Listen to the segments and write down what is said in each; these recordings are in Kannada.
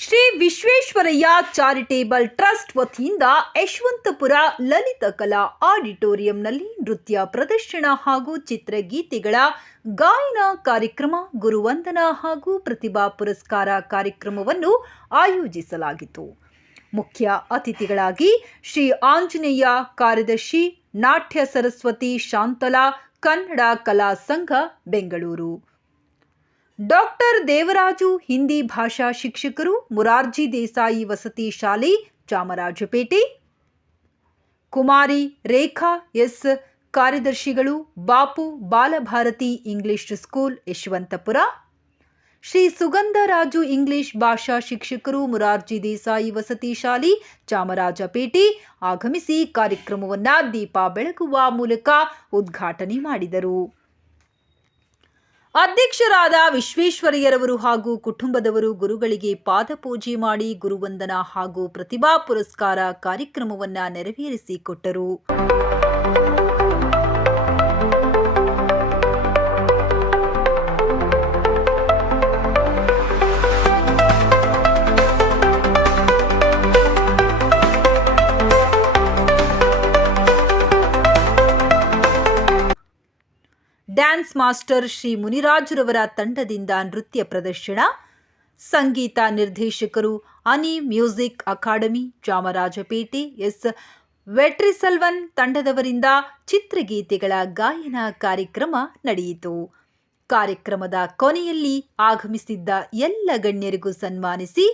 ಶ್ರೀ ವಿಶ್ವೇಶ್ವರಯ್ಯ ಚಾರಿಟೇಬಲ್ ಟ್ರಸ್ಟ್ ವತಿಯಿಂದ ಯಶವಂತಪುರ ಲಲಿತ ಕಲಾ ಆಡಿಟೋರಿಯಂನಲ್ಲಿ ನೃತ್ಯ ಪ್ರದರ್ಶನ ಹಾಗೂ ಚಿತ್ರಗೀತೆಗಳ ಗಾಯನ ಕಾರ್ಯಕ್ರಮ, ಗುರುವಂದನ ಹಾಗೂ ಪ್ರತಿಭಾ ಪುರಸ್ಕಾರ ಕಾರ್ಯಕ್ರಮವನ್ನು ಆಯೋಜಿಸಲಾಗಿತ್ತು. ಮುಖ್ಯ ಅತಿಥಿಗಳಾಗಿ ಶ್ರೀ ಆಂಜನೇಯ ಕಾರ್ಯದರ್ಶಿ ನಾಟ್ಯ ಸರಸ್ವತಿ ಶಾಂತಲಾ, ಕನ್ನಡ ಕಲಾ ಸಂಘ, ಬೆಂಗಳೂರು. ಡಾಕ್ಟರ್ ದೇವರಾಜು ಹಿಂದಿ ಭಾಷಾ ಶಿಕ್ಷಕರು ಮುರಾರ್ಜಿ ದೇಸಾಯಿ ವಸತಿ ಶಾಲೆ, ಚಾಮರಾಜಪೇಟೆ. ಕುಮಾರಿ, ರೇಖಾ, ಎಸ್. ಕಾರ್ಯದರ್ಶಿಗಳು, Bapu Balabharathi English school, Yeshwanthpur. Shri Sugandharaju English ಭಾಷಾ ಶಿಕ್ಷಕರು ಮುರಾರ್ಜಿ ದೇಸಾಯಿ ವಸತಿ ಶಾಲೆ, ಚಾಮರಾಜಪೇಟೆ. ಆಗಮಿಸಿ ಕಾರ್ಯಕ್ರಮವನ್ನು ದೀಪ ಬೆಳಗುವ ಮೂಲಕ ಉದ್ಘಾಟನೆ ಮಾಡಿದರು. ಅಧ್ಯಕ್ಷರಾದ ವಿಶ್ವೇಶ್ವರಯ್ಯರವರು ಹಾಗೂ ಕುಟುಂಬದವರು ಗುರುಗಳಿಗೆ ಪಾದಪೂಜೆ ಮಾಡಿ ಗುರುವಂದನ ಹಾಗೂ ಪ್ರತಿಭಾ ಪುರಸ್ಕಾರ ಕಾರ್ಯಕ್ರಮವನ್ನ ನೆರವೇರಿಸಿಕೊಟ್ಟರು ಮಾಸ್ಟರ್ ಶ್ರೀ ಮುನಿರಾಜುರವರ ತಂಡದಿಂದ ನೃತ್ಯ ಪ್ರದರ್ಶನ. ಸಂಗೀತ ನಿರ್ದೇಶಕರು Ani music academy, Chamarajpet S. Vetriselvan ತಂಡದವರಿಂದ ಚಿತ್ರಗೀತೆಗಳ ಗಾಯನ ಕಾರ್ಯಕ್ರಮ ನಡೆಯಿತು. ಕಾರ್ಯಕ್ರಮದ ಕೊನೆಯಲ್ಲಿ ಆಗಮಿಸಿದ್ದ ಎಲ್ಲ ಗಣ್ಯರಿಗೂ ಸನ್ಮಾನಿಸಿ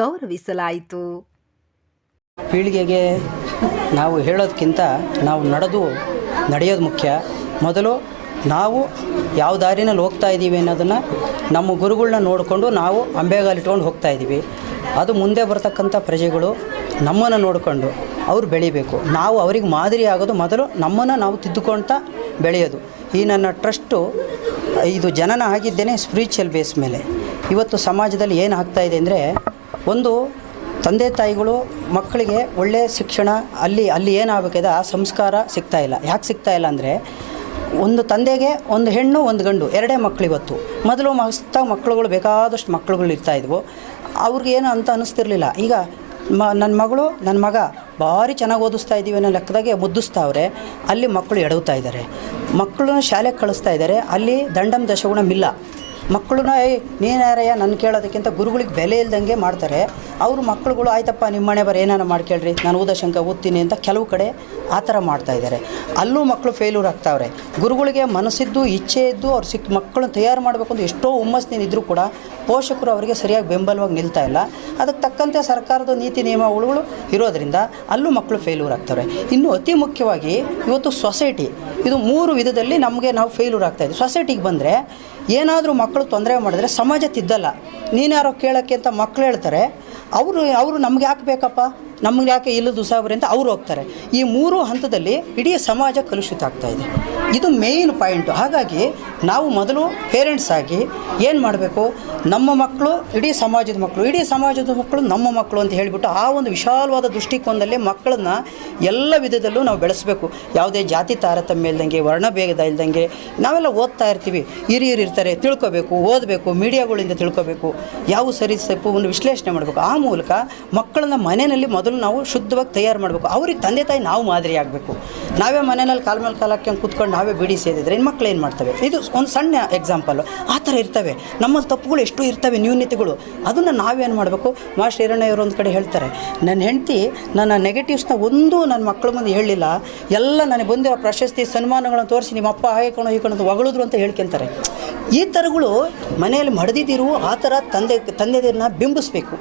ಗೌರವಿಸಲಾಯಿತು. ಪೀಳಿಗೆಗೆ ನಾವು ಹೇಳೋದಕ್ಕಿಂತ ನಾವು ನಡೆದು ನಡೆಯೋದು ಮುಖ್ಯ. ಮೊದಲು ನಾವು ಯಾವ ದಾರಿನಲ್ಲಿ ಹೋಗ್ತಾ ಇದ್ದೀವಿ ಅನ್ನೋದನ್ನು ನಮ್ಮ ಗುರುಗಳನ್ನ ನೋಡಿಕೊಂಡು ನಾವು ಅಂಬೆಗಾಲಿಟ್ಕೊಂಡು ಹೋಗ್ತಾ ಇದ್ದೀವಿ. ಅದು ಮುಂದೆ ಬರ್ತಕ್ಕಂಥ ಪ್ರಜೆಗಳು ನಮ್ಮನ್ನು ನೋಡಿಕೊಂಡು ಅವ್ರು ಬೆಳಿಬೇಕು. ನಾವು ಅವ್ರಿಗೆ ಮಾದರಿ ಆಗೋದು ಮೊದಲು ನಮ್ಮನ್ನು ನಾವು ತಿದ್ದುಕೊಳ್ತಾ ಬೆಳೆಯೋದು. ಈ ನನ್ನ ಟ್ರಸ್ಟು ಇದು ಜನನ ಆಗಿದ್ದೇನೆ ಸ್ಪಿರಿಚುವಲ್ ಬೇಸ್ ಮೇಲೆ. ಇವತ್ತು ಸಮಾಜದಲ್ಲಿ ಏನು ಆಗ್ತಾ ಇದೆ ಅಂದರೆ ಒಂದು ತಂದೆ ತಾಯಿಗಳು ಮಕ್ಕಳಿಗೆ ಒಳ್ಳೆಯ ಶಿಕ್ಷಣ ಅಲ್ಲಿ ಅಲ್ಲಿ ಏನಾಗಬೇಕಿದೆ ಆ ಸಂಸ್ಕಾರ ಸಿಗ್ತಾ ಇಲ್ಲ. ಯಾಕೆ ಸಿಗ್ತಾ ಇಲ್ಲ ಅಂದರೆ ಒಂದು ತಂದೆಗೆ, ಒಂದು ಹೆಣ್ಣು, ಒಂದು ಗಂಡು, ಎರಡೇ ಮಕ್ಕಳು ಇವತ್ತು. ಮೊದಲು ಮಸ್ತ ಮಕ್ಕಳುಗಳು ಬೇಕಾದಷ್ಟು ಮಕ್ಕಳುಗಳು ಇರ್ತಾಯಿದ್ವು ಅವ್ರಿಗೆ ಏನು ಅಂತ ಅನ್ನಿಸ್ತಿರ್ಲಿಲ್ಲ ಈಗ ಮ ನನ್ನ ಮಗಳು ನನ್ನ ಮಗ ಭಾರಿ ಚೆನ್ನಾಗಿ ಓದಿಸ್ತಾ ಇದ್ದೀವಿ ಅನ್ನೋ ಲೆಕ್ಕದಾಗೆ ಮುದ್ದಿಸ್ತಾವ್ರೆ. ಅಲ್ಲಿ ಮಕ್ಕಳು ಎಡವ್ತಾ ಇದ್ದಾರೆ ಮಕ್ಕಳನ್ನ ಶಾಲೆಗೆ ಕಳಿಸ್ತಾ ಇದ್ದಾರೆ ಅಲ್ಲಿ ದಂಡಂ ದಶಗುಣ ಮಿಲ್ಲ. ಮಕ್ಕಳನ್ನ, ಏಯ್, ನೀನ್ಯಾರಯ್ಯ? ನನ್ನ ಕೇಳೋದಕ್ಕಿಂತ ಗುರುಗಳಿಗೆ ಬೆಲೆ ಇಲ್ದಂಗೆ ಮಾಡ್ತಾರೆ. ಅವರು ಮಕ್ಕಳುಗಳು, ಆಯ್ತಪ್ಪ ನಿಮ್ಮ ಮನೆ ಬರ ಏನಾರ ಮಾಡ್ಕೇಳ್ರಿ ನಾನು ಊದಶಂಕ ಓದ್ತೀನಿ ಅಂತ ಕೆಲವು ಕಡೆ ಆ ಥರ ಮಾಡ್ತಾ ಇದ್ದಾರೆ. ಅಲ್ಲೂ ಮಕ್ಕಳು ಫೇಲ್ಯೂರ್ ಆಗ್ತಾವ್ರೆ. ಗುರುಗಳಿಗೆ ಮನಸ್ಸಿದ್ದು, ಇಚ್ಛೆ ಇದ್ದು ಅವ್ರು ಸಿಕ್ಕ ಮಕ್ಕಳನ್ನ ತಯಾರು ಮಾಡಬೇಕು ಅಂತ ಎಷ್ಟೋ ಹುಮ್ಮಸ್ ಇದ್ದರೂ ಕೂಡ ಪೋಷಕರು ಅವರಿಗೆ ಸರಿಯಾಗಿ ಬೆಂಬಲವಾಗಿ ನಿಲ್ತಾ ಇಲ್ಲ. ಅದಕ್ಕೆ ತಕ್ಕಂತೆ ಸರ್ಕಾರದ ನೀತಿ ನಿಯಮಗಳು ಇರೋದರಿಂದ ಅಲ್ಲೂ ಮಕ್ಕಳು ಫೇಲ್ಯೂರ್ ಆಗ್ತವೆ ಇನ್ನು ಅತಿ ಮುಖ್ಯವಾಗಿ ಇವತ್ತು ಸೊಸೈಟಿ ಇದು ಮೂರು ವಿಧದಲ್ಲಿ ನಮಗೆ ನಾವು ಫೇಲ್ಯೂರ್ ಆಗ್ತಾ ಇದ್ದೀವಿ ಸೊಸೈಟಿಗೆ ಬಂದರೆ ಏನಾದರೂ ಮಕ್ಕಳು ತೊಂದರೆ ಮಾಡಿದ್ರೆ ಸಮಾಜ ತಿದ್ದಲ್ಲ. ನೀನ್ಯಾರೋ ಕೇಳೋಕ್ಕೆ ಅಂತ ಮಕ್ಕಳು ಹೇಳ್ತಾರೆ, ಅವರು ಅವರು ನಮ್ಗೆ ಯಾಕೆ ಬೇಕಪ್ಪ? ನಮ್ಗೆ ಯಾಕೆ ಇಲ್ಲದ ಉಸಾಬರಿ ಅಂತ ಅವ್ರು ಹೋಗ್ತಾರೆ. ಈ ಮೂರು ಹಂತದಲ್ಲಿ ಇಡೀ ಸಮಾಜ ಕಲುಷಿತ ಆಗ್ತಾ ಇದೆ. ಇದು ಮೇಯ್ನ್ ಪಾಯಿಂಟು ಹಾಗಾಗಿ ನಾವು ಮೊದಲು ಪೇರೆಂಟ್ಸ್ ಆಗಿ ಏನು ಮಾಡಬೇಕು? ನಮ್ಮ ಮಕ್ಕಳು, ಇಡೀ ಸಮಾಜದ ಮಕ್ಕಳು, ಇಡೀ ಸಮಾಜದ ಮಕ್ಕಳು ನಮ್ಮ ಮಕ್ಕಳು ಅಂತ ಹೇಳಿಬಿಟ್ಟು ಆ ಒಂದು ವಿಶಾಲವಾದ ದೃಷ್ಟಿಕೋನದಲ್ಲಿ ಮಕ್ಕಳನ್ನ ಎಲ್ಲ ವಿಧದಲ್ಲೂ ನಾವು ಬೆಳೆಸಬೇಕು. ಯಾವುದೇ ಜಾತಿ ತಾರತಮ್ಯ ಇಲ್ದಂಗೆ ವರ್ಣಭೇದ ಇಲ್ದಂಗೆ ನಾವೆಲ್ಲ ಓದ್ತಾ ಇರ್ತೀವಿ. ಹಿರಿಯರು ಇರ್ತಾರೆ, ತಿಳ್ಕೊಬೇಕು, ಓದಬೇಕು ಮೀಡಿಯಾಗಳಿಂದ ತಿಳ್ಕೊಬೇಕು. ಯಾವ ಸರಿ ಒಂದು ವಿಶ್ಲೇಷಣೆ ಮಾಡಬೇಕು. ಆ ಮೂಲಕ ಮಕ್ಕಳನ್ನ ಮನೆಯಲ್ಲಿ ಮೊದಲು ನಾವು ಶುದ್ಧವಾಗಿ ತಯಾರು ಮಾಡಬೇಕು. ಅವ್ರಿಗೆ ತಂದೆ ತಾಯಿ ನಾವು ಮಾದರಿ ಆಗಬೇಕು. ನಾವೇ ಮನೆಯಲ್ಲಿ ಕಾಲ ಮೇಲೆ ಕಾಲು ಕೂತ್ಕೊಂಡು ನಾವೇ ಬಿಡಿ ಸೇದಿದ್ರೆ ಇನ್ನು ಮಕ್ಕಳು ಏನು ಮಾಡ್ತವೆ? ಇದು ಒಂದು ಸಣ್ಣ ಎಕ್ಸಾಂಪಲ್ಲು ಆ ಥರ ಇರ್ತವೆ. ನಮ್ಮಲ್ಲಿ ತಪ್ಪುಗಳು ಎಷ್ಟು ಇರ್ತವೆ ನ್ಯೂನ್ಯತೆಗಳು ಅದನ್ನು ನಾವೇನು ಮಾಡಬೇಕು? ಮಾಸ್ಟರ್ ಹಿರಣ್ಣಯ್ಯವರು ಒಂದು ಕಡೆ ಹೇಳ್ತಾರೆ ನನ್ನ ಹೆಂಡತಿ ನನ್ನ ನೆಗೆಟಿವ್ಸ್ನ ಒಂದೂ ನನ್ನ ಮಕ್ಕಳ ಮುಂದೆ ಹೇಳಲಿಲ್ಲ. ಎಲ್ಲ ನನಗೆ ಬಂದಿರೋ ಪ್ರಶಸ್ತಿ, ಸನ್ಮಾನಗಳನ್ನು ತೋರಿಸಿ ನಿಮ್ಮ ಅಪ್ಪ ಹಾಯ್ಕೊಂಡು ಹೀಕೊಂಡು ಅಂತ ಹೊಗಳಿದ್ರು ಅಂತ ಹೇಳ್ಕೊಂತಾರೆ ಈ ಥರಗಳು ಮನೆಯಲ್ಲಿ ಮಡದಿದ್ದಿರು ಆ ಥರ ತಂದೆ ತಂದೆದಿರನ್ನ ಬಿಂಬಿಸ್ಬೇಕು.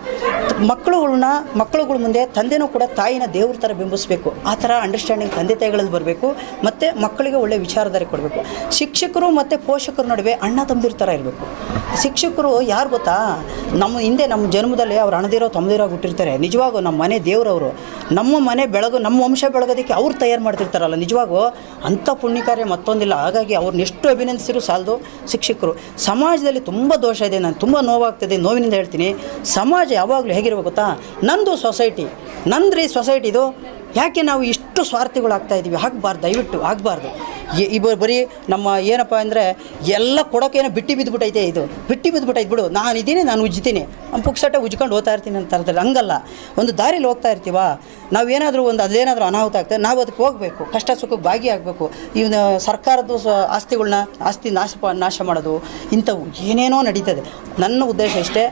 ಮಕ್ಕಳುಗಳನ್ನ ಮಕ್ಕಳುಗಳ ಮುಂದೆ ತಂದೆನೂ ಕೂಡ ತಾಯಿನ ದೇವ್ರ ಥರ ಬಿಂಬಿಸ್ಬೇಕು. ಆ ಥರ ಅಂಡರ್ಸ್ಟ್ಯಾಂಡಿಂಗ್ ತಂದೆ ತಾಯಿಗಳಲ್ಲಿ ಬರಬೇಕು. ಮತ್ತು ಮಕ್ಕಳಿಗೆ ಒಳ್ಳೆ ವಿಚಾರಧಾರೆ ಕೊಡಬೇಕು. ಶಿಕ್ಷಕರು ಮತ್ತು ಪೋಷಕರ ನಡುವೆ ಅಣ್ಣ ತಮ್ಮದಿರ ಥರ ಇರಬೇಕು. ಶಿಕ್ಷಕರು ಯಾರು ಗೊತ್ತಾ? ನಮ್ಮ ಹಿಂದೆ ನಮ್ಮ ಜನ್ಮದಲ್ಲಿ ಅವ್ರು ಅಣದಿರೋ ತಮ್ಮದಿರೋ ಬಿಟ್ಟಿರ್ತಾರೆ ನಿಜವಾಗೂ ನಮ್ಮ ಮನೆ ದೇವರವರು. ನಮ್ಮ ಮನೆ ಬೆಳಗು ನಮ್ಮ ವಂಶ ಬೆಳಗೋದಕ್ಕೆ ಅವ್ರು ತಯಾರು ಮಾಡ್ತಿರ್ತಾರಲ್ಲ, ನಿಜವಾಗೂ? ಅಂಥ ಪುಣ್ಯ ಕಾರ್ಯ ಮತ್ತೊಂದಿಲ್ಲ. ಹಾಗಾಗಿ ಅವ್ರನ್ನ ಎಷ್ಟು ಅಭಿನಂದಿಸಿರು ಸಾಲದು ಶಿಕ್ಷಕರು. ಸಮಾಜದಲ್ಲಿ ತುಂಬ ದೋಷ ಇದೆ, ನಾನು ತುಂಬ ನೋವಾಗ್ತದೆ, ನೋವಿನಿಂದ ಹೇಳ್ತೀನಿ. ಸಮಾಜ ಯಾವಾಗಲೂ ಹೇಗಿರಬೇಕು ಗೊತ್ತಾ? ನಂದು ಸೊಸೈಟಿ. ನಂದ್ರಿ ಸೊಸೈಟಿದು, ಯಾಕೆ ನಾವು ಇಷ್ಟು ಸ್ವಾರ್ಥಿಗಳಾಗ್ತಾ ಇದ್ದೀವಿ ಆಗಬಾರ್ದು, ದಯವಿಟ್ಟು ಆಗಬಾರ್ದು. ಇಬ್ಬ ಬರೀ ನಮ್ಮ ಏನಪ್ಪ ಅಂದರೆ, ಎಲ್ಲ ಕೊಡೋಕ್ಕೇನೋ ಬಿಟ್ಟು ಬಿದ್ದುಬಿಟ್ಟೈತೆ ಇದು. ಬಿಟ್ಟು ಬಿದ್ದುಬಿಟ್ಟೈತೆ ಬಿಡು, ನಾನು ಇದ್ದೀನಿ ನಾನು ಉಜ್ತೀನಿ. ಪುಕ್ಸಟ್ಟೆ ಉಜ್ಕೊಂಡು ಹೋಗ್ತಾ ಇರ್ತೀನಿ ಅಂತ ಅರ್ಥ ಹಂಗಲ್ಲ. ಒಂದು ದಾರಿಲಿ ಹೋಗ್ತಾ ಇರ್ತೀವ? ನಾವೇನಾದರೂ ಒಂದು ಅದೇನಾದರೂ ಅನಾಹುತ ಆಗ್ತದೆ ನಾವು ಅದಕ್ಕೆ ಹೋಗಬೇಕು. ಕಷ್ಟ ಸುಖಕ್ಕೆ ಭಾಗಿಯಾಗಬೇಕು. ಇವನ ಸರ್ಕಾರದ ಆಸ್ತಿಗಳನ್ನ ಆಸ್ತಿಗಳ್ನ, ಆಸ್ತಿ ನಾಶ ನಾಶ ಮಾಡೋದು, ಇಂಥವು ಏನೇನೋ ನಡೀತದೆ. ನನ್ನ ಉದ್ದೇಶ ಇಷ್ಟೇ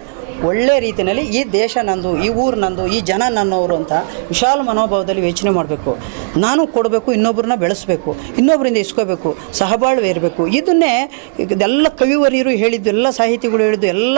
ಒಳ್ಳೆ ರೀತಿಯಲ್ಲಿ ಈ ದೇಶ ನಂದು, ಈ ಊರು ನಂದು, ಈ ಜನ ನನ್ನವರು ಅಂತ ವಿಶಾಲ ಮನೋಭಾವದಲ್ಲಿ ಯೋಚನೆ ಮಾಡಬೇಕು. ನಾನು ಕೊಡಬೇಕು ಇನ್ನೊಬ್ಬರನ್ನ ಬೆಳೆಸಬೇಕು ಇನ್ನೊಬ್ಬರಿಂದ ಇಸ್ಕೋಬೇಕು ಸಹಬಾಳ್ವೆ ಇರಬೇಕು ಇದನ್ನೇ ಇದೆಲ್ಲ ಕವಿವರಿಯರು ಹೇಳಿದ್ದು, ಎಲ್ಲ ಸಾಹಿತಿಗಳು ಹೇಳಿದ್ದು, ಎಲ್ಲ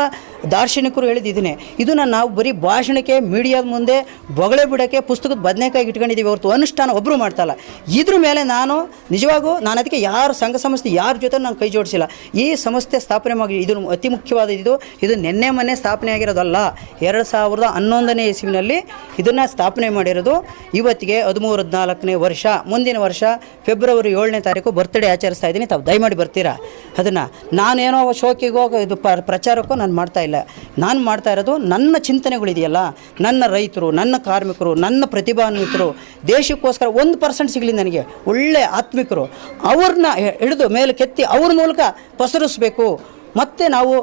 ದಾರ್ಶನಿಕರು ಹೇಳಿದ್ದು ಇದನ್ನೇ. ಇದನ್ನು ನಾವು ಬರೀ ಭಾಷಣಕ್ಕೆ, ಮೀಡಿಯಾದ ಮುಂದೆ, ಬೊಗಳೆ ಬಿಡೋಕ್ಕೆ, ಪುಸ್ತಕದ ಬದನೆಕಾಯಿ ಇಟ್ಕೊಂಡಿದ್ದೀವಿ ಹೊರತು ಅನುಷ್ಠಾನ ಒಬ್ಬರು ಮಾಡ್ತಲ್ಲ ಇದ್ರ ಮೇಲೆ ನಾನು, ನಿಜವಾಗೂ ನಾನು ಅದಕ್ಕೆ ಯಾರು ಸಂಘ ಸಂಸ್ಥೆ, ಯಾರ ಜೊತೆ ನಾನು ಕೈ ಜೋಡಿಸಿಲ್ಲ. ಈ ಸಂಸ್ಥೆ ಸ್ಥಾಪನೆ ಮಾಡಿ ಇದು ಅತಿ ಮುಖ್ಯವಾದ ಇದು ಇದು ನಿನ್ನೆ ಮೊನ್ನೆ ಸ್ಥಾಪನೆ ಆಗಿರೋದಲ್ಲ ಎರಡು ಸಾವಿರದ ಹನ್ನೊಂದನೇ ಇಸ್ವಿನಲ್ಲಿ ಇದನ್ನು ಸ್ಥಾಪನೆ ಮಾಡಿರೋದು. ಇವತ್ತಿಗೆ ಹದಿಮೂರು ಹದಿನಾಲ್ಕನೇ ವರ್ಷ, ಮುಂದಿನ ವರ್ಷ ಫೆಬ್ರವರಿ ಏಳನೇ ತಾರೀಕು ಬರ್ತ್ಡೇ ಆಚರಿಸ್ತಾ ಇದ್ದೀನಿ. ತಾವು ದಯಮಾಡಿ ಬರ್ತೀರಾ? ಅದನ್ನು ನಾನೇನೋ ಶೋಕಿಗೋ ಇದು ಪ- ಪ್ರಚಾರಕ್ಕೂ ನಾನು ಮಾಡ್ತಾ ಇಲ್ಲ. ನಾನು ಮಾಡ್ತಾ ಇರೋದು ನನ್ನ ಚಿಂತನೆಗಳಿದೆಯಲ್ಲ. ನನ್ನ ರೈತರು, ನನ್ನ ಕಾರ್ಮಿಕರು, ನನ್ನ ಪ್ರತಿಭಾನ್ವಿತರು, ದೇಶಕ್ಕೋಸ್ಕರ ಒಂದು ಪರ್ಸೆಂಟ್ ಸಿಗಲಿ ನನಗೆ. ಒಳ್ಳೆ ಆತ್ಮಿಕರು. ಅವ್ರನ್ನ ಹಿಡಿದು ಮೇಲೆ ಕೆತ್ತಿ ಅವ್ರ ಮೂಲಕ ಪಸರಿಸಬೇಕು. ಮತ್ತೆ ನಾವು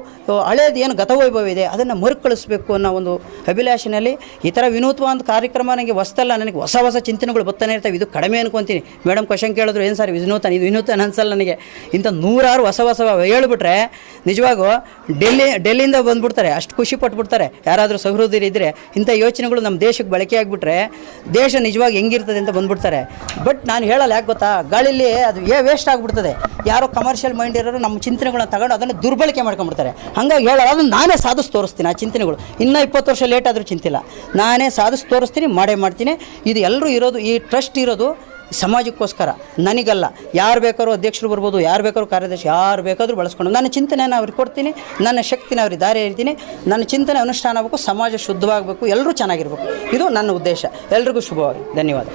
ಹಳೇದು ಏನು ಗತವೈಭವ ಇದೆ, ಅದನ್ನು ಮರುಕಳಿಸ್ಬೇಕು ಅನ್ನೋ ಒಂದು ಅಭಿಲಾಷೆಯಲ್ಲಿ ಈ ಥರ ವಿನೂತವಾದ ಕಾರ್ಯಕ್ರಮ ನನಗೆ ಹೊಸ್ತಲ್ಲ, ನನಗೆ ಹೊಸ ಹೊಸ ಚಿಂತನೆಗಳು ಬರ್ತಾನೆ ಇರ್ತವೆ. ಇದು ಕಡಿಮೆ ಅನ್ಕೊತೀನಿ. ಮೇಡಮ್ ಕ್ವಶನ್ ಕೇಳಿದ್ರು, ಏನು ಸರ್ ವಿನೂತನ, ಇದು ವಿನೂತನ ಅನ್ಸಲ್ಲ ನನಗೆ. ಇಂಥ ನೂರಾರು ಹೊಸ ಹೊಸ ಹೇಳ್ಬಿಟ್ರೆ, ನಿಜವಾಗೂ ಡೆಲ್ಲಿ, ಡೆಲ್ಲಿಯಿಂದ ಬಂದುಬಿಡ್ತಾರೆ, ಅಷ್ಟು ಖುಷಿ ಪಟ್ಬಿಡ್ತಾರೆ. ಯಾರಾದರೂ ಸಹೃದಯರು ಇದ್ದರೆ ಇಂಥ ಯೋಚನೆಗಳು ನಮ್ಮ ದೇಶಕ್ಕೆ ಬಳಕೆ ಆಗಿಬಿಟ್ರೆ, ದೇಶ ನಿಜವಾಗಿ ಹೆಂಗಿರ್ತದೆ ಅಂತ ಬಂದುಬಿಡ್ತಾರೆ. ಬಟ್ ನಾನು ಹೇಳಲ್ಲ, ಯಾಕೆ ಗೊತ್ತಾ? ಗಾಳಿಲಿ ಅದು ಏ ವೇಸ್ಟ್ ಆಗಿಬಿಡ್ತದೆ. ಯಾರೋ ಕಮರ್ಷಿಯಲ್ ಮೈಂಡ್ ಇರೋರು ನಮ್ಮ ಚಿಂತನೆಗಳನ್ನ ತಗೊಂಡು ಅದನ್ನು ದುರ್ಬಳಕೆ ಮಾಡ್ಕೊಂಡ್ಬಿಡ್ತಾರೆ. ಹಾಗಾಗಿ ಹೇಳಲ್ಲ, ಅದನ್ನು ನಾನೇ ಸಾಧಿಸಿ ತೋರಿಸ್ತೀನಿ ಆ ಚಿಂತನೆಗಳು. ಇನ್ನೂ ಇಪ್ಪತ್ತು ವರ್ಷ ಲೇಟ್ ಆದರೂ ಚಿಂತಿಲ್ಲ ನಾನೇ ಸಾಧಿಸಿ ತೋರಿಸ್ತೀನಿ, ಮಾಡೇ ಮಾಡ್ತೀನಿ. ಇದು ಎಲ್ಲರೂ ಇರೋದು, ಈ ಟ್ರಸ್ಟ್ ಇರೋದು ಸಮಾಜಕ್ಕೋಸ್ಕರ. ನನಗಲ್ಲ. ಯಾರು ಬೇಕಾದ್ರೂ ಅಧ್ಯಕ್ಷರು ಬರ್ಬೋದು, ಯಾರು ಬೇಕಾದ್ರೂ ಕಾರ್ಯದರ್ಶಿ, ಯಾರು ಬೇಕಾದರೂ ಬಳಸ್ಕೊಂಡು. ನನ್ನ ಚಿಂತನೆಯನ್ನು ಅವ್ರಿಗೆ ಕೊಡ್ತೀನಿ, ನನ್ನ ಶಕ್ತಿನ ಅವ್ರಿಗೆ ದಾರಿ ಹೇಳ್ತೀನಿ. ನನ್ನ ಚಿಂತನೆ ಅನುಷ್ಠಾನ ಆಗಬೇಕು, ಸಮಾಜ ಶುದ್ಧವಾಗಬೇಕು, ಎಲ್ಲರೂ ಚೆನ್ನಾಗಿರಬೇಕು. ಇದು ನನ್ನ ಉದ್ದೇಶ. ಎಲ್ರಿಗೂ ಶುಭವಾಗಿ. ಧನ್ಯವಾದ.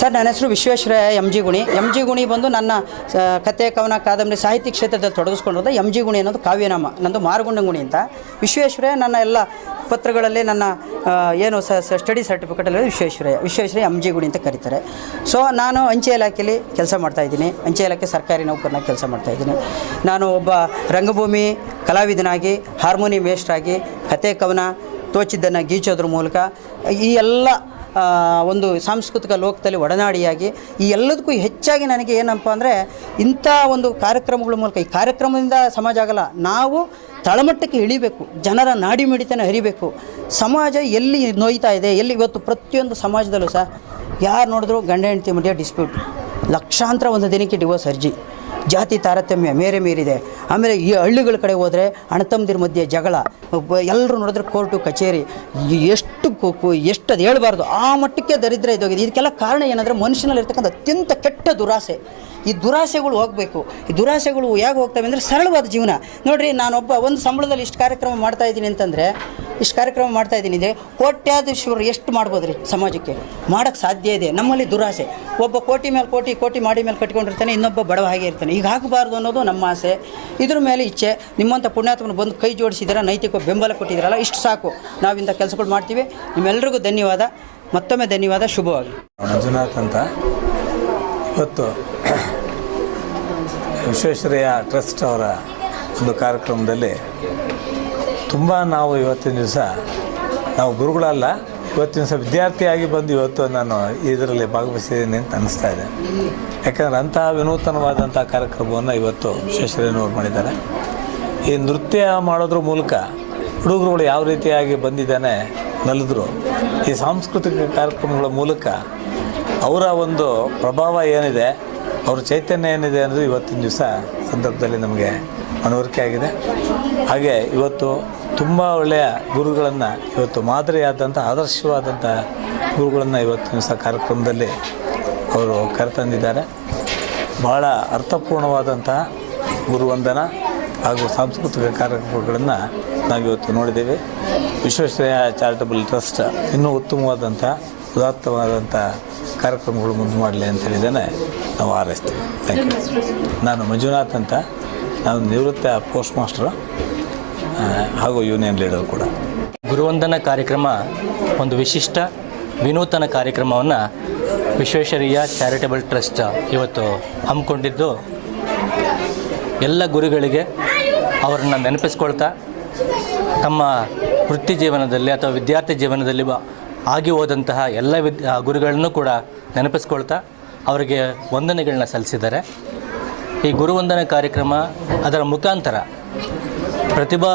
ಸರ್, ನನ್ನ ಹೆಸರು Visvesvaraya M G Guni. M G Guni ಬಂದು ನನ್ನ ಕತೆ ಕವನ, ಕಾದಂಬರಿ, ಸಾಹಿತ್ಯ ಕ್ಷೇತ್ರದಲ್ಲಿ ತೊಡಗಿಸ್ಕೊಂಡಿರೋದು ಎಂ ಜಿ ಗುಣಿ ಅನ್ನೋದು ಕಾವ್ಯನಾಮ, ನಂದು ಮಾರುಗುಂಡ ಗುಣಿ ಅಂತ. ವಿಶ್ವೇಶ್ವರಯ್ಯ ನನ್ನ ಎಲ್ಲ ಪತ್ರಗಳಲ್ಲಿ ನನ್ನ ಏನು ಸ ಸ್ಟಡಿ ಸರ್ಟಿಫಿಕೇಟಲ್ಲಿ ವಿಶ್ವೇಶ್ವರಯ್ಯ ವಿಶ್ವೇಶ್ವರಯ್ಯ ಎಂ ಜಿ ಗುಣಿ ಅಂತ ಕರೀತಾರೆ. ಸೊ, ನಾನು ಅಂಚೆ ಇಲಾಖೆಯಲ್ಲಿ ಕೆಲಸ ಮಾಡ್ತಾಯಿದ್ದೀನಿ ಅಂಚೆ ಇಲಾಖೆ ಸರ್ಕಾರಿ ನೌಕರನಾಗಿ ಕೆಲಸ ಮಾಡ್ತಾಯಿದ್ದೀನಿ ನಾನು ಒಬ್ಬ ರಂಗಭೂಮಿ ಕಲಾವಿದನಾಗಿ, ಹಾರ್ಮೋನಿಯಂ ಮೇಸ್ಟ್ರಾಗಿ ಕತೆ ಕವನ, ತೋಚಿದ್ದನ್ನು ಗೀಚೋದ್ರ ಮೂಲಕ ಈ ಎಲ್ಲ ಒಂದು ಸಾಂಸ್ಕೃತಿಕ ಲೋಕದಲ್ಲಿ ಒಡನಾಡಿಯಾಗಿ ಈ ಎಲ್ಲದಕ್ಕೂ ಹೆಚ್ಚಾಗಿ ನನಗೆ ಏನಪ್ಪ ಅಂದರೆ ಇಂಥ ಒಂದು ಕಾರ್ಯಕ್ರಮಗಳ ಮೂಲಕ, ಈ ಕಾರ್ಯಕ್ರಮದಿಂದ ಸಮಾಜ ಆಗಲ್ಲ, ನಾವು ತಳಮಟ್ಟಕ್ಕೆ ಇಳಿಬೇಕು, ಜನರ ನಾಡಿ ಮಿಡಿತನ ಹರಿಬೇಕು. ಸಮಾಜ ಎಲ್ಲಿ ನೋಯ್ತಾ ಇದೆ, ಎಲ್ಲಿ ಇವತ್ತು ಪ್ರತಿಯೊಂದು ಸಮಾಜದಲ್ಲೂ ಸಹ, ಯಾರು ನೋಡಿದ್ರು ಗಂಡ ಹೆಂಡತಿ ಮಧ್ಯ ಡಿಸ್ಪ್ಯೂಟ್ ಲಕ್ಷಾಂತರ ಒಂದು ದಿನಕ್ಕೆ ಡಿವೋರ್ಸ್ ಅರ್ಜಿ. ಜಾತಿ ತಾರತಮ್ಯ ಮೇರೆ ಮೀರಿದೆ. ಆಮೇಲೆ ಈ ಹಳ್ಳಿಗಳ ಕಡೆ ಹೋದರೆ ಅಣ್ಣತಮ್ಮದಿರ ಮಧ್ಯೆ ಜಗಳ ಎಲ್ಲರೂ ನೋಡಿದ್ರೆ ಕೋರ್ಟು, ಕಚೇರಿ, ಎಷ್ಟು ಎಷ್ಟು ಅದು ಹೇಳಬಾರ್ದು. ಆ ಮಟ್ಟಕ್ಕೆ ದರಿದ್ರ ಇದೋಗಿದೆ ಇದಕ್ಕೆಲ್ಲ ಕಾರಣ ಏನಂದರೆ ಮನುಷ್ಯನಲ್ಲಿರ್ತಕ್ಕಂಥ ಅತ್ಯಂತ ಕೆಟ್ಟ ದುರಾಸೆ. ಈ ದುರಾಸೆಗಳು ಹೋಗಬೇಕು. ಈ ದುರಾಸೆಗಳು ಹೇಗೆ ಹೋಗ್ತವೆ ಅಂದರೆ ಸರಳವಾದ ಜೀವನ. ನೋಡಿರಿ, ನಾನೊಬ್ಬ ಒಂದು ಸಂಬಳದಲ್ಲಿ ಇಷ್ಟು ಕಾರ್ಯಕ್ರಮ ಮಾಡ್ತಾ ಇದ್ದೀನಿ ಅಂತಂದರೆ, ಇಷ್ಟು ಕಾರ್ಯಕ್ರಮ ಮಾಡ್ತಾ ಇದ್ದೀನಿ ಇದೆ ಕೋಟ್ಯಾಧೀಶ್ವರು ಎಷ್ಟು ಮಾಡ್ಬೋದು ರೀ ಸಮಾಜಕ್ಕೆ? ಮಾಡೋಕ್ಕೆ ಸಾಧ್ಯ ಇದೆ. ನಮ್ಮಲ್ಲಿ ದುರಾಸೆ. ಒಬ್ಬ ಕೋಟಿ ಮೇಲೆ ಕೋಟಿ ಕೋಟಿ ಮಾಡಿ ಮೇಲೆ ಕಟ್ಕೊಂಡಿರ್ತಾನೆ, ಇನ್ನೊಬ್ಬ ಬಡವ ಹಾಗೆ ಇರ್ತಾನೆ. ಈಗ ಹಾಕಬಾರ್ದು ಅನ್ನೋದು ನಮ್ಮ ಆಸೆ. ಇದ್ರ ಮೇಲೆ ಇಚ್ಛೆ. ನಿಮ್ಮಂಥ ಪುಣ್ಯಾತ್ಮನ ಬಂದು ಕೈ ಜೋಡಿಸಿದ್ರೆ ನೈತಿಕ ಬೆಂಬಲ ಕೊಟ್ಟಿದ್ದೀರಲ್ಲ ಇಷ್ಟು ಸಾಕು. ನಾವಿಂಥ ಕೆಲಸಗಳು ಮಾಡ್ತೀವಿ. ನಿಮ್ಮೆಲ್ಲರಿಗೂ ಧನ್ಯವಾದ. ಮತ್ತೊಮ್ಮೆ ಧನ್ಯವಾದ. ಶುಭವಾಗಿ. ಮಂಜುನಾಥ್ ಅಂತ. ಇವತ್ತು ವಿಶ್ವೇಶ್ವರಯ್ಯ ಟ್ರಸ್ಟ್ ಅವರ ಒಂದು ಕಾರ್ಯಕ್ರಮದಲ್ಲಿ ತುಂಬ ನಾವು ಇವತ್ತಿನ ದಿವಸ, ನಾವು ಗುರುಗಳಲ್ಲ, ಇವತ್ತಿನ ದಿವಸ ವಿದ್ಯಾರ್ಥಿಯಾಗಿ ಬಂದು ಇವತ್ತು ನಾನು ಇದರಲ್ಲಿ ಭಾಗವಹಿಸಿದ್ದೀನಿ ಅಂತ ಅನ್ನಿಸ್ತಾ ಇದೆ. ಯಾಕಂದರೆ ಅಂತಹ ವಿನೂತನವಾದಂಥ ಕಾರ್ಯಕ್ರಮವನ್ನು ಇವತ್ತು ವಿಶ್ವೇಶ್ವರಯ್ಯನವರು ಮಾಡಿದ್ದಾರೆ. ಈ ನೃತ್ಯ ಮಾಡೋದ್ರ ಮೂಲಕ ಹುಡುಗರುಗಳು ಯಾವ ರೀತಿಯಾಗಿ ಬಂದಿದ್ದಾನೆ ನಲಿದ್ರು ಈ ಸಾಂಸ್ಕೃತಿಕ ಕಾರ್ಯಕ್ರಮಗಳ ಮೂಲಕ ಅವರ ಒಂದು ಪ್ರಭಾವ ಏನಿದೆ, ಅವ್ರ ಚೈತನ್ಯ ಏನಿದೆ ಅನ್ನೋದು ಇವತ್ತಿನ ದಿವಸ ಸಂದರ್ಭದಲ್ಲಿ ನಮಗೆ ಮನವರಿಕೆ ಆಗಿದೆ. ಹಾಗೆ ಇವತ್ತು ತುಂಬ ಒಳ್ಳೆಯ ಗುರುಗಳನ್ನು, ಇವತ್ತು ಮಾದರಿಯಾದಂಥ ಆದರ್ಶವಾದಂಥ ಗುರುಗಳನ್ನು ಇವತ್ತಿನ ದಿವಸ ಕಾರ್ಯಕ್ರಮದಲ್ಲಿ ಅವರು ಕರೆತಂದಿದ್ದಾರೆ. ಭಾಳ ಅರ್ಥಪೂರ್ಣವಾದಂತಹ ಗುರುವಂದನ ಹಾಗೂ ಸಾಂಸ್ಕೃತಿಕ ಕಾರ್ಯಕ್ರಮಗಳನ್ನು ನಾವಿವತ್ತು ನೋಡಿದ್ದೇವೆ. ವಿಶ್ವೇಶ್ವರಯ್ಯ ಚಾರಿಟಬಲ್ ಟ್ರಸ್ಟ್ ಇನ್ನೂ ಉತ್ತಮವಾದಂಥ ಉದಾತ್ತವಾದಂಥ ಕಾರ್ಯಕ್ರಮಗಳು ಮುಂದೆ ಮಾಡಲಿ ಅಂತ ಹೇಳಿದ್ದೇನೆ. ನಾವು ಹಾರೈಸ್ತೀವಿ. ಥ್ಯಾಂಕ್ ಯು ನಾನು ಮಂಜುನಾಥ್ ಅಂತ. ನಾನು ನಿವೃತ್ತ ಪೋಸ್ಟ್ ಮಾಸ್ಟರು ಹಾಗೂ ಯೂನಿಯನ್ ಲೀಡರ್ ಕೂಡ. ಗುರುವಂದನ ಕಾರ್ಯಕ್ರಮ, ಒಂದು ವಿಶಿಷ್ಟ ವಿನೂತನ ಕಾರ್ಯಕ್ರಮವನ್ನು ವಿಶ್ವೇಶ್ವರಯ್ಯ ಚಾರಿಟಬಲ್ ಟ್ರಸ್ಟ್ ಇವತ್ತು ಹಮ್ಮಿಕೊಂಡಿದ್ದು. ಎಲ್ಲ ಗುರುಗಳಿಗೆ ಅವರನ್ನು ನೆನಪಿಸ್ಕೊಳ್ತಾ, ತಮ್ಮ ವೃತ್ತಿ ಜೀವನದಲ್ಲಿ ಅಥವಾ ವಿದ್ಯಾರ್ಥಿ ಜೀವನದಲ್ಲಿ ಆಗಿ ಹೋದಂತಹ ಎಲ್ಲ ವಿದ್ ಗುರುಗಳನ್ನು ಕೂಡ ನೆನಪಿಸ್ಕೊಳ್ತಾ ಅವರಿಗೆ ವಂದನೆಗಳನ್ನ ಸಲ್ಲಿಸಿದ್ದಾರೆ. ಈ ಗುರುವಂದನೆ ಕಾರ್ಯಕ್ರಮ ಅದರ ಮುಖಾಂತರ ಪ್ರತಿಭಾ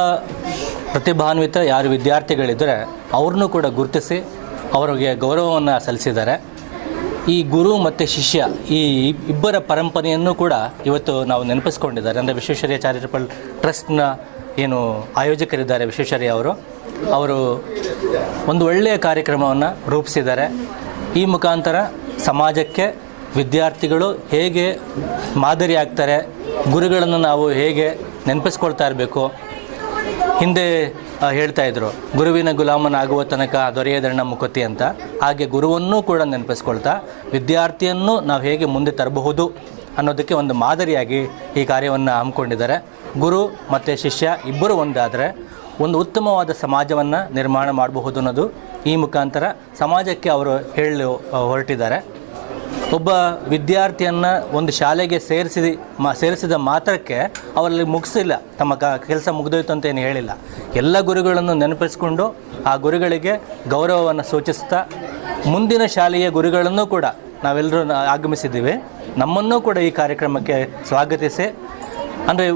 ಪ್ರತಿಭಾನ್ವಿತ ಯಾರು ವಿದ್ಯಾರ್ಥಿಗಳಿದ್ದರೆ ಅವ್ರನ್ನೂ ಕೂಡ ಗುರುತಿಸಿ ಅವರಿಗೆ ಗೌರವವನ್ನು ಸಲ್ಲಿಸಿದ್ದಾರೆ. ಈ ಗುರು ಮತ್ತು ಶಿಷ್ಯ ಈ ಇಬ್ಬರ ಪರಂಪರೆಯನ್ನು ಕೂಡ ಇವತ್ತು ನಾವು ನೆನಪಿಸ್ಕೊಂಡಿದ್ದಾರೆ. ಅಂದರೆ ವಿಶ್ವೇಶ್ವರಯ್ಯ ಚಾರಿಟಬಲ್ ಟ್ರಸ್ಟ್ನ ಏನು ಆಯೋಜಕರಿದ್ದಾರೆ ವಿಶ್ವೇಶ್ವರಯ್ಯ ಅವರು. ಅವರು ಒಂದು ಒಳ್ಳೆಯ ಕಾರ್ಯಕ್ರಮವನ್ನು ರೂಪಿಸಿದ್ದಾರೆ. ಈ ಮುಖಾಂತರ ಸಮಾಜಕ್ಕೆ ವಿದ್ಯಾರ್ಥಿಗಳು ಹೇಗೆ ಮಾದರಿ ಆಗ್ತಾರೆ, ಗುರುಗಳನ್ನು ನಾವು ಹೇಗೆ ನೆನಪಿಸ್ಕೊಳ್ತಾ ಇರಬೇಕು. ಹಿಂದೆ ಹೇಳ್ತಾ ಇದ್ರು, ಗುರುವಿನ ಗುಲಾಮನಾಗುವ ತನಕ ದೊರೆಯದಣ್ಣ ಮುಖತಿ ಅಂತ. ಹಾಗೆ ಗುರುವನ್ನೂ ಕೂಡ ನೆನಪಿಸ್ಕೊಳ್ತಾ, ವಿದ್ಯಾರ್ಥಿಯನ್ನು ನಾವು ಹೇಗೆ ಮುಂದೆ ತರಬಹುದು ಅನ್ನೋದಕ್ಕೆ ಒಂದು ಮಾದರಿಯಾಗಿ ಈ ಕಾರ್ಯವನ್ನು ಹಮ್ಮಿಕೊಂಡಿದ್ದಾರೆ. ಗುರು ಮತ್ತು ಶಿಷ್ಯ ಇಬ್ಬರು ಒಂದಾದರೆ ಒಂದು ಉತ್ತಮವಾದ ಸಮಾಜವನ್ನು ನಿರ್ಮಾಣ ಮಾಡಬಹುದು ಅನ್ನೋದು ಈ ಮುಖಾಂತರ ಸಮಾಜಕ್ಕೆ ಅವರು ಹೇಳಲು ಹೊರಟಿದ್ದಾರೆ. ಒಬ್ಬ ವಿದ್ಯಾರ್ಥಿಯನ್ನು ಒಂದು ಶಾಲೆಗೆ ಸೇರಿಸಿ ಮಾ, ಸೇರಿಸಿದ ಮಾತ್ರಕ್ಕೆ ಅವರಲ್ಲಿ ಮುಗಿಸಿಲ್ಲ. ತಮ್ಮ ಕ, ಕೆಲಸ ಮುಗಿದೋಯ್ತು ಅಂತ ಏನು ಹೇಳಿಲ್ಲ. ಎಲ್ಲ ಗುರುಗಳನ್ನು ನೆನಪಿಸಿಕೊಂಡು ಆ ಗುರುಗಳಿಗೆ ಗೌರವವನ್ನು ಸೂಚಿಸ್ತಾ ಮುಂದಿನ ಶಾಲೆಯ ಗುರುಗಳನ್ನು ಕೂಡ ನಾವೆಲ್ಲರೂ ಆಗಮಿಸಿದ್ದೀವಿ. ನಮ್ಮನ್ನೂ ಕೂಡ ಈ ಕಾರ್ಯಕ್ರಮಕ್ಕೆ ಸ್ವಾಗತಿಸಿ. ಅಂದರೆ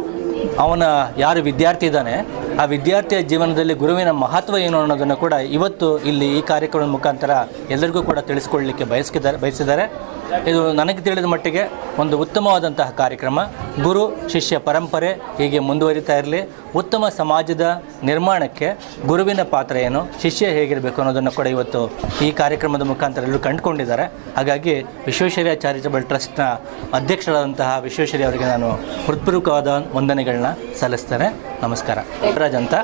ಅವನ ಯಾರು ವಿದ್ಯಾರ್ಥಿ ಇದ್ದಾನೆ ಆ ವಿದ್ಯಾರ್ಥಿಯ ಜೀವನದಲ್ಲಿ ಗುರುವಿನ ಮಹತ್ವ ಏನು ಅನ್ನೋದನ್ನು ಕೂಡ ಇವತ್ತು ಇಲ್ಲಿ ಈ ಕಾರ್ಯಕ್ರಮದ ಮುಖಾಂತರ ಎಲ್ಲರಿಗೂ ಕೂಡ ತಿಳಿಸ್ಕೊಳ್ಳಲಿಕ್ಕೆ ಬಯಸ್ಕಿದ್ದಾರೆ ಬಯಸಿದ್ದಾರೆ. ಇದು ನನಗೆ ತಿಳಿದ ಮಟ್ಟಿಗೆ ಒಂದು ಉತ್ತಮವಾದಂತಹ ಕಾರ್ಯಕ್ರಮ. ಗುರು, ಶಿಷ್ಯ ಪರಂಪರೆ ಹೀಗೆ ಮುಂದುವರಿತಾ ಇರಲಿ. ಉತ್ತಮ ಸಮಾಜದ ನಿರ್ಮಾಣಕ್ಕೆ ಗುರುವಿನ ಪಾತ್ರ ಏನು, ಶಿಷ್ಯ ಹೇಗಿರಬೇಕು ಅನ್ನೋದನ್ನು ಕೂಡ ಇವತ್ತು ಈ ಕಾರ್ಯಕ್ರಮದ ಮುಖಾಂತರ ಎಲ್ಲರೂ ಕಂಡುಕೊಂಡಿದ್ದಾರೆ. ಹಾಗಾಗಿ ವಿಶ್ವೇಶ್ವರಯ್ಯ ಚಾರಿಟಬಲ್ ಟ್ರಸ್ಟ್ನ ಅಧ್ಯಕ್ಷರಾದಂತಹ ವಿಶ್ವೇಶ್ವರಯ್ಯ ಅವರಿಗೆ ನಾನು ಹೃತ್ಪೂರ್ವಕವಾದ ವಂದನೆಗಳನ್ನ ಸಲ್ಲಿಸ್ತೇನೆ. ನಮಸ್ಕಾರ. ರಾಜ್ ಅಂತ.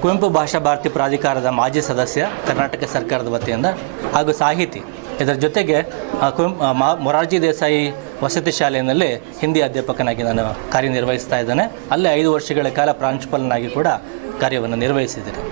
ಕುವೆಂಪು ಭಾಷಾ ಭಾರತಿ ಪ್ರಾಧಿಕಾರದ ಮಾಜಿ ಸದಸ್ಯ ಕರ್ನಾಟಕ ಸರ್ಕಾರದ ವತಿಯಿಂದ ಹಾಗೂ ಸಾಹಿತಿ. ಇದರ ಜೊತೆಗೆ ಆ, ಕುವೆಂ ಆ, ಮಾ ಮೊರಾರ್ಜಿ ದೇಸಾಯಿ ವಸತಿ ಶಾಲೆಯಲ್ಲಿ ಹಿಂದಿ ಅಧ್ಯಾಪಕನಾಗಿ ನಾನು ಕಾರ್ಯನಿರ್ವಹಿಸ್ತಾ ಇದ್ದೇನೆ. ಅಲ್ಲೇ ಐದು ವರ್ಷಗಳ ಕಾಲ ಪ್ರಾಂಶುಪಾಲನಾಗಿ ಕೂಡ ಕಾರ್ಯವನ್ನು ನಿರ್ವಹಿಸಿದ್ದೇನೆ.